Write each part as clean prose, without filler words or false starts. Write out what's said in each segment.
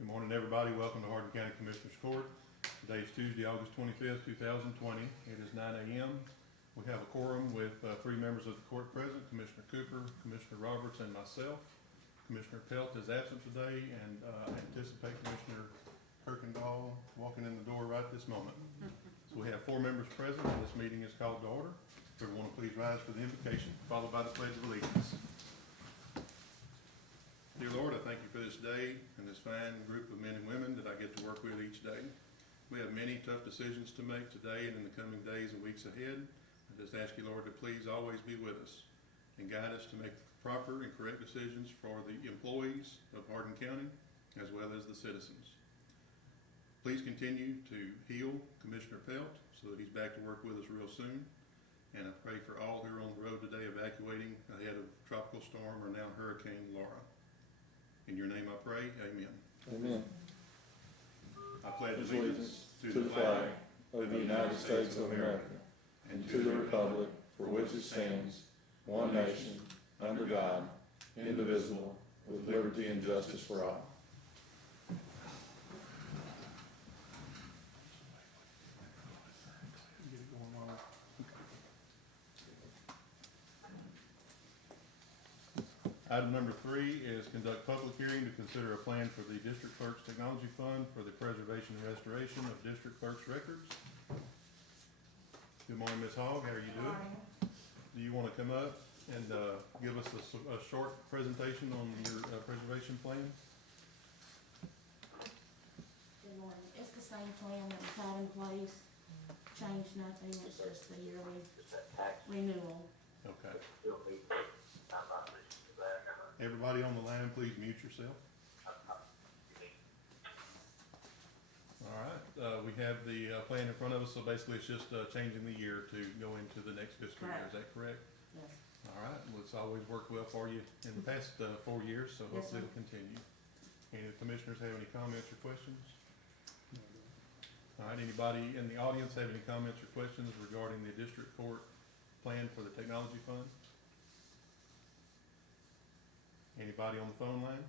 Good morning, everybody. Welcome to Hardin County Commissioners Court. Today is Tuesday, August 25th, 2020. It is 9 a.m. We have a quorum with 3 members of the court present, Commissioner Cooper, Commissioner Roberts, and myself. Commissioner Pelt is absent today, and I anticipate Commissioner Kirkendall walking in the door right this moment. So we have 4 members present, and this meeting is called to order. Everyone please rise for the invocation, followed by the Pledge of Allegiance. Dear Lord, I thank you for this day and this fine group of men and women that I get to work with each day. We have many tough decisions to make today and in the coming days and weeks ahead. I just ask you, Lord, to please always be with us and guide us to make proper and correct decisions for the employees of Hardin County as well as the citizens. Please continue to heal Commissioner Pelt so that he's back to work with us real soon. And I pray for all who are on the road today evacuating ahead of Tropical Storm or now Hurricane Laura. In your name I pray, amen. Amen. I pledge allegiance to the flag of the United States of America and to the republic for which it stands, one nation, under God, indivisible, with liberty and justice for all. Item number 3 is conduct public hearing to consider a plan for the District Clerk's Technology Fund for the preservation and restoration of District Clerk's records. Good morning, Ms. Hogg. How are you doing? Do you want to come up and give us a short presentation on your preservation plan? Good morning. It's the same plan that we've had in place. Changed nothing. It's just the yearly renewal. Okay. Everybody on the line, please mute yourself. All right, we have the plan in front of us, so basically it's just changing the year to go into the next fiscal year. Is that correct? Yes. All right, well, it's always worked well for you in the past 4 years, so Yes, hopefully it'll continue. Any of the commissioners have any comments or questions? All right, anybody in the audience have any comments or questions regarding the district court plan for the technology fund? Anybody on the phone line?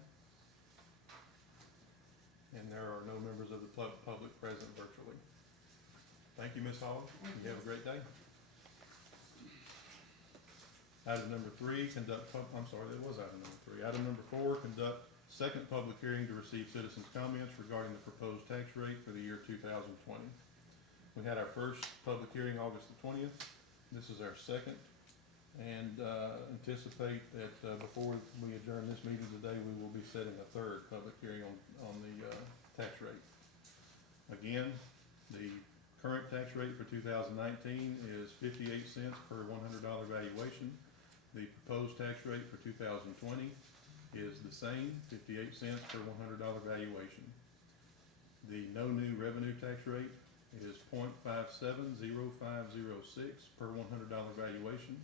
And there are no members of the public present virtually. Thank you, Ms. Hogg. You have a great day. Item number 3, there was item number 3. Item number 4, conduct second public hearing to receive citizens' comments regarding the proposed tax rate for the year 2020. We had our first public hearing August the 20th. This is our second. And anticipate that before we adjourn this meeting today, we will be setting a third public hearing on the tax rate. Again, the current tax rate for 2019 is 58 cents per $100 valuation. The proposed tax rate for 2020 is the same, 58 cents per $100 valuation. The no new revenue tax rate is 0.570506 per $100 valuation.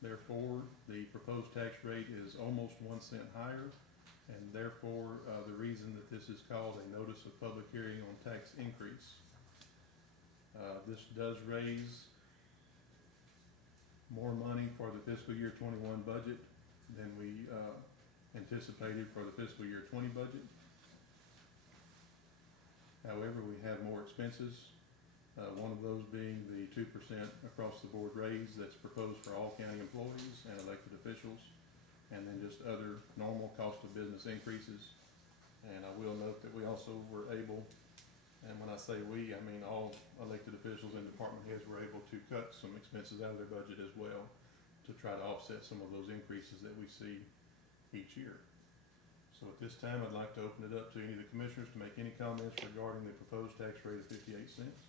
Therefore, the proposed tax rate is almost 1 cent higher, and therefore, the reason that this is called a notice of public hearing on tax increase. This does raise more money for the fiscal year 21 budget than we anticipated for the fiscal year 20 budget. However, we have more expenses. One of those being the 2% across the board raise that's proposed for all county employees and elected officials, and then just other normal cost of business increases. And I will note that we also were able, and when I say we, I mean all elected officials and department heads were able to cut some expenses out of their budget as well to try to offset some of those increases that we see each year. So at this time, I'd like to open it up to any of the commissioners to make any comments regarding the proposed tax rate of 58 cents.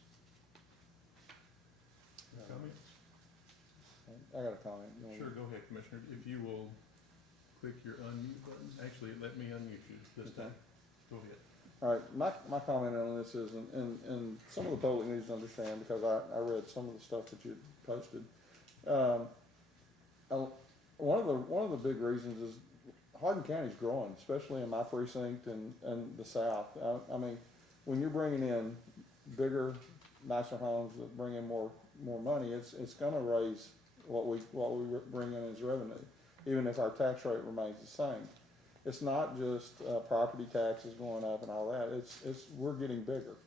Comments? I got a comment. Sure, go ahead, Commissioner. If you will click your unmute button. Actually, let me unmute you this time. Go ahead. All right, my comment on this is, and some of the public needs to understand, because I read some of the stuff that you posted. One of the big reasons is Hardin County's growing, especially in my precinct and the South. I mean, when you're bringing in bigger, nicer homes that bring in more money, it's going to raise what we bring in as revenue, even if our tax rate remains the same. it's not just, property taxes going up and all that, we're getting bigger.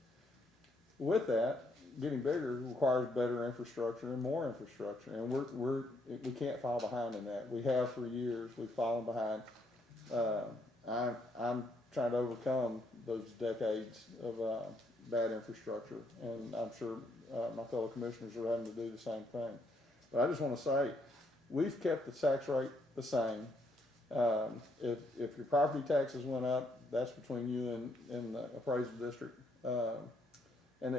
With that, getting bigger requires better infrastructure and more infrastructure, and we can't fall behind in that. We have for years, we've fallen behind. I'm trying to overcome those decades of, bad infrastructure, and I'm sure, my fellow commissioners are having to do the same thing. But I just wanna say, we've kept the tax rate the same. If your property taxes went up, that's between you and the appraisal district. And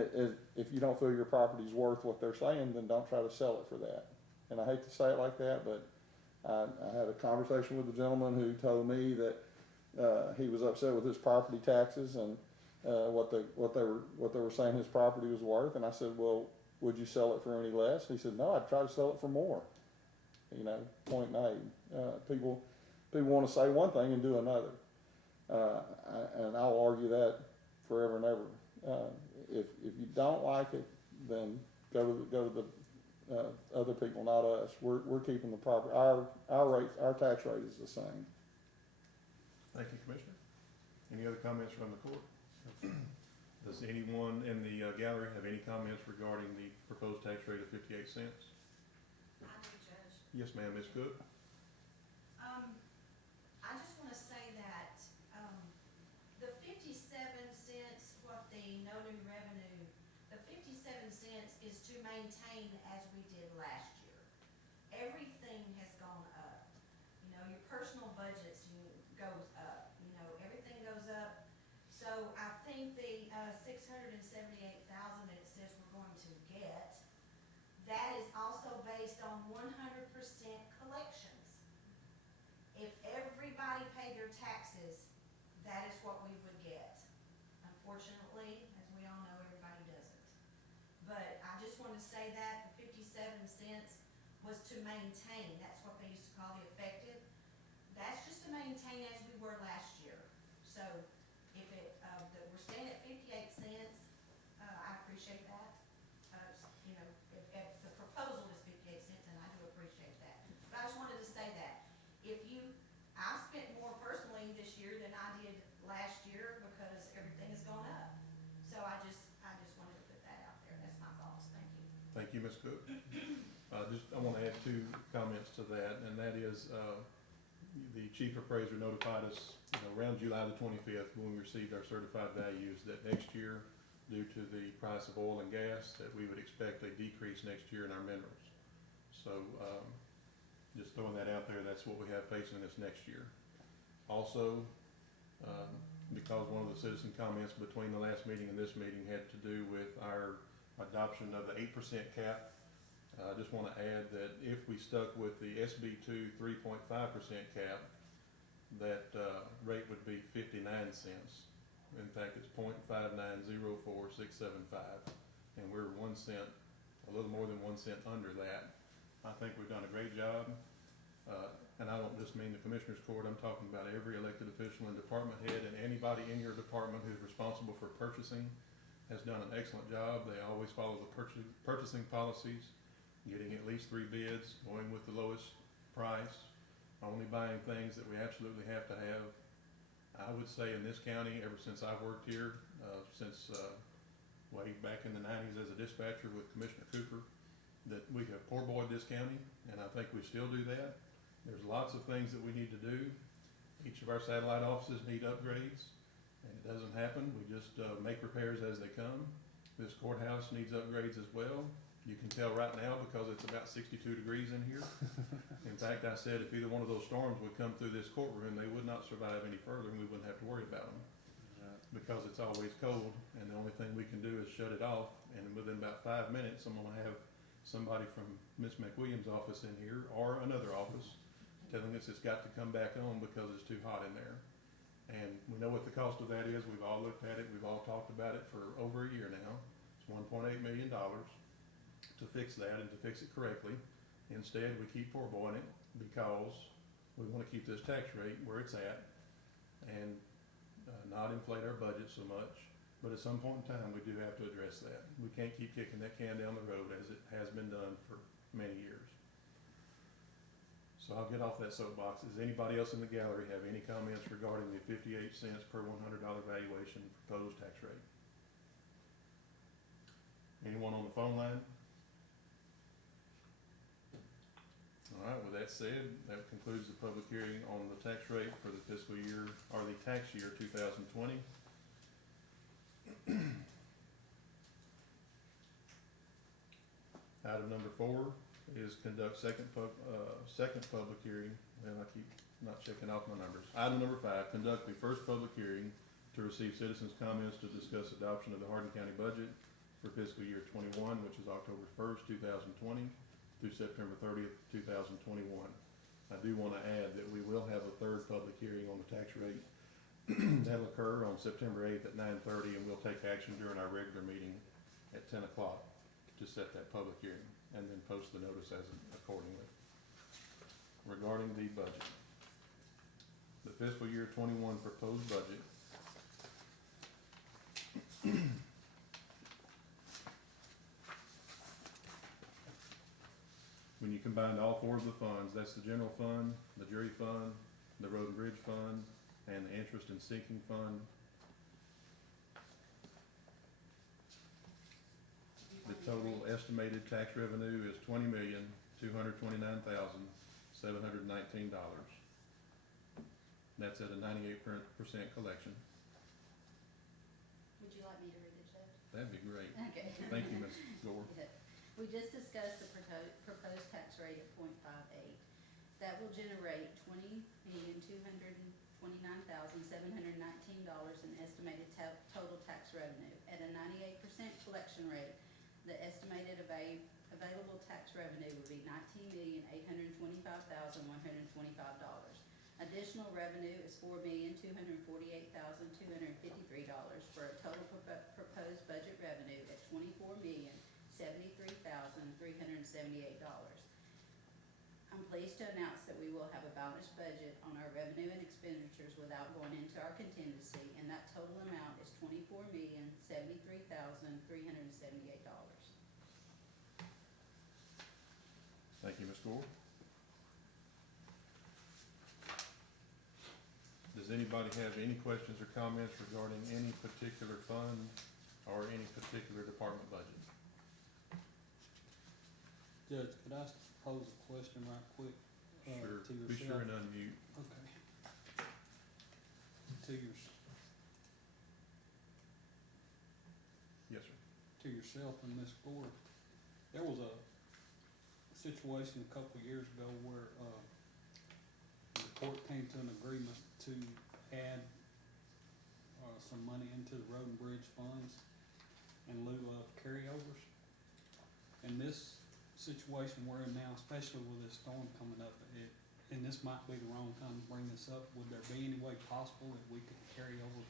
if you don't feel your property's worth what they're saying, then don't try to sell it for that. And I hate to say it like that, but I had a conversation with a gentleman who told me that, he was upset with his property taxes and, what they were saying his property was worth. And I said, well, would you sell it for any less? He said, no, I'd try to sell it for more. You know, point made. People want to say one thing and do another. And I'll argue that forever and ever. If you don't like it, then go to the other people, not us. We're keeping the proper, our tax rate is the same. Thank you, Commissioner. Any other comments from the court? Does anyone in the gallery have any comments regarding the proposed tax rate of 58 cents? I do, Judge. Yes, ma'am, Ms. Cook. I just wanna say that, the 57 cents, what the no new revenue, the 57 cents is to maintain as we did last year. Everything has gone up. You know, your personal budgets goes up, you know, everything goes up. So I think the, 678,000 that it says we're going to get, that is also based on 100% collections. If everybody paid their taxes, that is what we would get. Unfortunately, as we all know, everybody doesn't. But I just want to say that the 57 cents was to maintain, that's what they used to call the effective. That's just to maintain as we were last year. So if it, that we're staying at 58 cents, I appreciate that. You know, if the proposal is 58 cents, and I do appreciate that. But I just wanted to say that. I spent more personally this year than I did last year because everything has gone up. So I just wanted to put that out there. That's my thoughts. Thank you. Thank you, Ms. Cook. I want to add two comments to that, and that is, the chief appraiser notified us, around July the 25th when we received our certified values that next year, due to the price of oil and gas, that we would expect a decrease next year in our minerals. So, just throwing that out there, that's what we have facing this next year. Also, because one of the citizen comments between the last meeting and this meeting had to do with our adoption of the 8% cap, I just want to add that if we stuck with the SB2 3.5% cap, that rate would be 59 cents. In fact, it's 0.5904675, and we're 1 cent, a little more than 1 cent under that. I think we've done a great job, and I don't just mean the Commissioners Court, I'm talking about every elected official and department head, and anybody in your department who's responsible for purchasing has done an excellent job. They always follow the purchasing policies, getting at least 3 bids, going with the lowest price, only buying things that we absolutely have to have. I would say in this county, ever since I've worked here, since way back in the 90s as a dispatcher with Commissioner Cooper, that we have poor boyed this county, and I think we still do that. There's lots of things that we need to do. Each of our satellite offices need upgrades, and it doesn't happen. We just make repairs as they come. This courthouse needs upgrades as well. You can tell right now because it's about 62 degrees in here. In fact, I said if either one of those storms would come through this courtroom, they would not survive any further, and we wouldn't have to worry about them. Because it's always cold, and the only thing we can do is shut it off, and within about 5 minutes, I'm gonna have somebody from Miss McWilliams' office in here, or another office, telling us it's got to come back on because it's too hot in there. And we know what the cost of that is. We've all looked at it. We've all talked about it for over a year now. It's $1.8 million to fix that and to fix it correctly. Instead, we keep poorboying it because we want to keep this tax rate where it's at and not inflate our budget so much. But at some point in time, we do have to address that. We can't keep kicking that can down the road as it has been done for many years. So I'll get off that soapbox. Does anybody else in the gallery have any comments regarding the 58 cents per $100 valuation proposed tax rate? Anyone on the phone line? All right, with that said, that concludes the public hearing on the tax rate for the fiscal year, or the tax year 2020. Item number 4 is conduct second public hearing, and I keep not checking off my numbers. Item number 5, conduct the first public hearing to receive citizens' comments to discuss adoption of the Hardin County budget for fiscal year 21, which is October 1st, 2020 through September 30th, 2021. I do want to add that we will have a third public hearing on the tax rate. That'll occur on September 8th at 9:30, and we'll take action during our regular meeting at 10 o'clock to set that public hearing, and then post the notice as accordingly. Regarding the budget, the fiscal year 21 proposed budget when you combine all 4 of the funds, that's the general fund, the jury fund, the road and bridge fund, and the interest and sinking fund. The total estimated tax revenue is $20,229,719. That's at a 98% collection. Would you like me to read the check? That'd be great. Okay. Thank you, Ms. Gore. Yes. We just discussed the proposed tax rate at 0.58. That will generate $20,229,719 in estimated total tax revenue. At a 98% collection rate, the estimated available tax revenue would be $19,825,125. Additional revenue is $4,248,253 for a total proposed budget revenue at $24,073,378. I'm pleased to announce that we will have a balanced budget on our revenue and expenditures without going into our contingency, and that total amount is $24,073,378. Thank you, Ms. Gore. Does anybody have any questions or comments regarding any particular fund or any particular department budget? Judge, could I pose a question right quick? Sure, To yourself? be sure and unmute. Okay. To Yes, sir. to yourself and Ms. Gore, there was a situation a couple of years ago where, the court came to an agreement to add, some money into the road and bridge funds in lieu of carryovers. In this situation we're in now, especially with this storm coming up, and this might be the wrong time to bring this up, would there be any way possible that we could carry over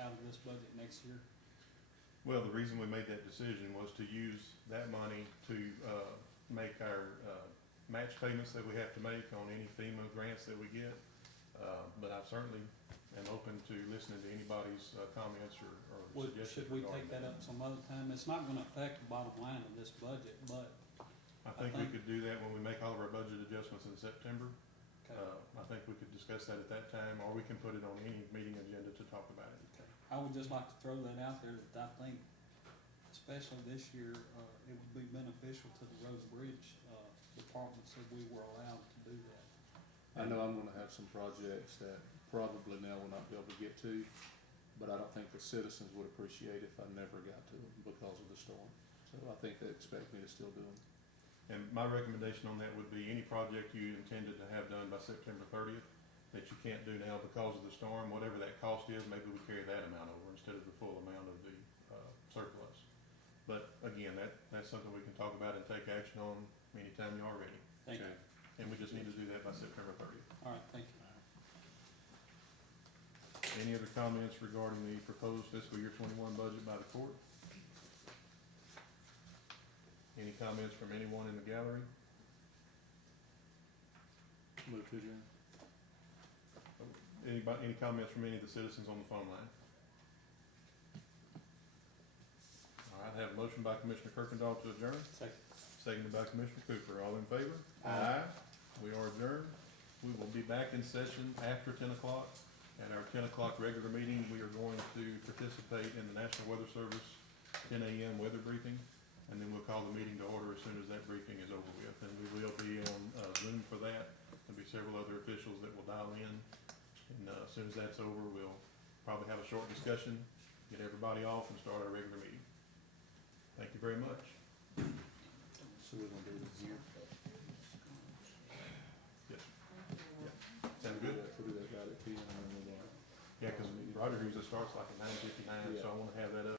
out of this budget next year? Well, the reason we made that decision was to use that money to make our match payments that we have to make on any FEMA grants that we get. But I certainly am open to listening to anybody's comments or suggestions. Should we regarding take that up some other time? It's not gonna affect the bottom line of this budget, but, I think we could do that when we make all of our budget adjustments in September. okay. I think we could discuss that at that time, or we can put it on any meeting agenda to talk about it. I would just like to throw that out there, that I think, especially this year, it would be beneficial to the road and bridge, departments if we were allowed to do that. I know I'm gonna have some projects that probably now will not be able to get to, but I don't think the citizens would appreciate if I never got to them because of the storm. So I think they expect me to still do them. And my recommendation on that would be any project you intended to have done by September 30th that you can't do now because of the storm, whatever that cost is, maybe we carry that amount over instead of the full amount of the surplus. But again, that's something we can talk about and take action on anytime you are ready. Thank you. And we just need to do that by September 30th. All right, thank you. Any other comments regarding the proposed fiscal year 21 budget by the court? Any comments from anyone in the gallery? Move to adjourn. Any comments from any of the citizens on the phone line? All right, I have a motion by Commissioner Kirkendall to adjourn, Second. seconded by Commissioner Cooper. All in favor? Aye. we are adjourned. We will be back in session after 10 o'clock. At our 10 o'clock regular meeting, we are going to participate in the National Weather Service 10 a.m. weather briefing, and then we'll call the meeting to order as soon as that briefing is over with. And we will be on Zoom for that. There'll be several other officials that will dial in, and as soon as that's over, we'll probably have a short discussion, get everybody off, and start our regular meeting. Thank you very much. So we're gonna do it here. Yes. Sound good? We'll do that right at 10 and then we'll, Yeah, because Roger usually starts like at 9:59, so I want to have that up.